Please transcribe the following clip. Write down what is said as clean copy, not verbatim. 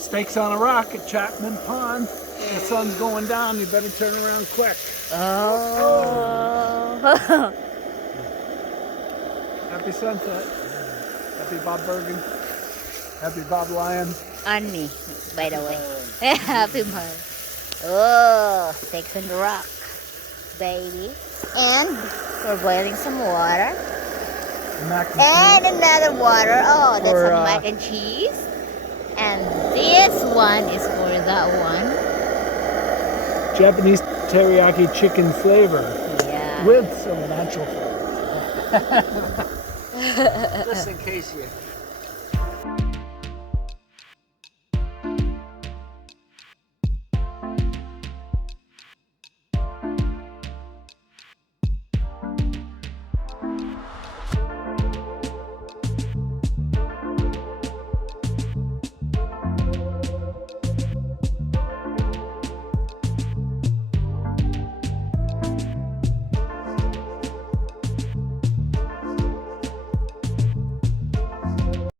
Steaks on a rock at Chapman Pond. The sun's going down. You better turn around quick. Oh. Happy sunset. Happy Bob Bergen. Happy Bob Lyon. On me, by the way. Happy month. Oh, steaks on the rock, baby. And we're boiling some water. Mac And cheese. another water. Oh, that's For, some mac and cheese. And this one is for that one. Japanese teriyaki chicken flavor Yeah. with some natural flavor. Just in case you